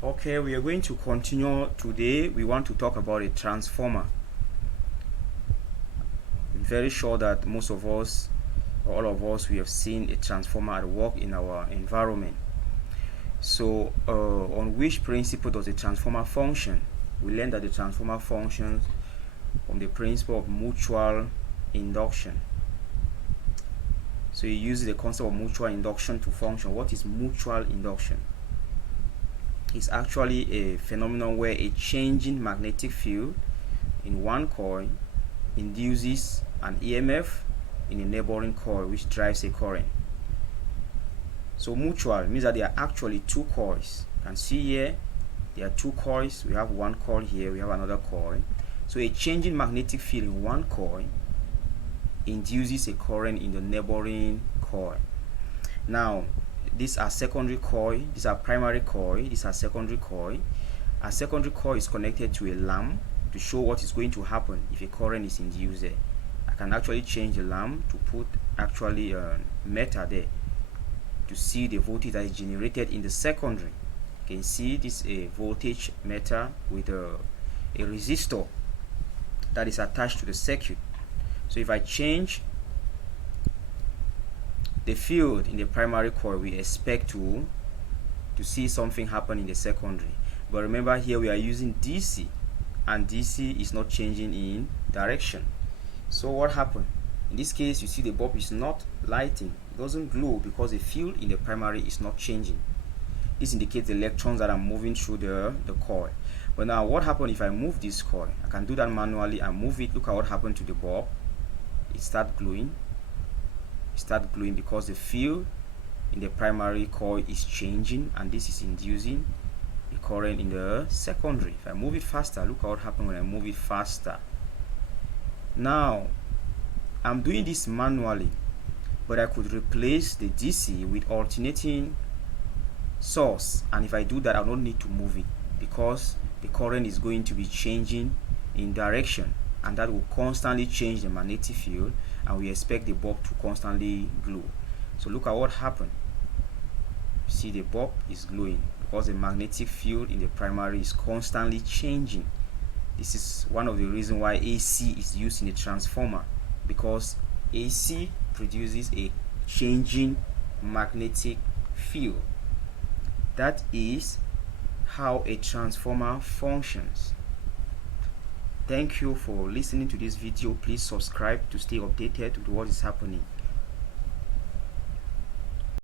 Okay, we are going to continue today. We want to talk about a transformer. I'm very sure that most of us, or all of us, we have seen a transformer at work in our environment. So, on which principle does a transformer function? We learned that the transformer functions from the principle of mutual induction. So, you use the concept of mutual induction to function. What is mutual induction? It's actually a phenomenon where a changing magnetic field in one coil induces an EMF in a neighboring coil, which drives a current. So mutual means that there are actually two coils. You can see here there are two coils. We have one coil here, we have another coil. So a changing magnetic field in one coil induces a current in the neighboring coil. Now these are secondary coil, these are primary coil, these are secondary coil. A secondary coil is connected to a lamp to show what is going to happen if a current is induced there. I can actually change the lamp to put actually a meter there to see the voltage that is generated in the secondary. You can see this a voltage meter with a resistor that is attached to the circuit. So if I change the field in the primary coil, we expect to see something happen in the secondary. But remember, here we are using DC, and DC is not changing in direction. So what happened? In this case, you see the bulb is not lighting. It doesn't glow because the field in the primary is not changing. This indicates the electrons that are moving through the coil. But now what happened if I move this coil? I can do that manually and move it. Look at what happened to the bulb. It starts glowing. Start glowing because the field in the primary coil is changing, and this is inducing a current in the secondary. If I move it faster, look at what happened when I move it faster. Now I'm doing this manually, but I could replace the DC with alternating source, and if I do that, I don't need to move it because the current is going to be changing in direction, and that will constantly change the magnetic field, and we expect the bulb to constantly glow. So look at what happened. See, the bulb is glowing because the magnetic field in the primary is constantly changing. This is one of the reasons why AC is used in a transformer, because AC produces a changing magnetic field. That is how a transformer functions. Thank you for listening to this video. Please subscribe to stay updated with what is happening.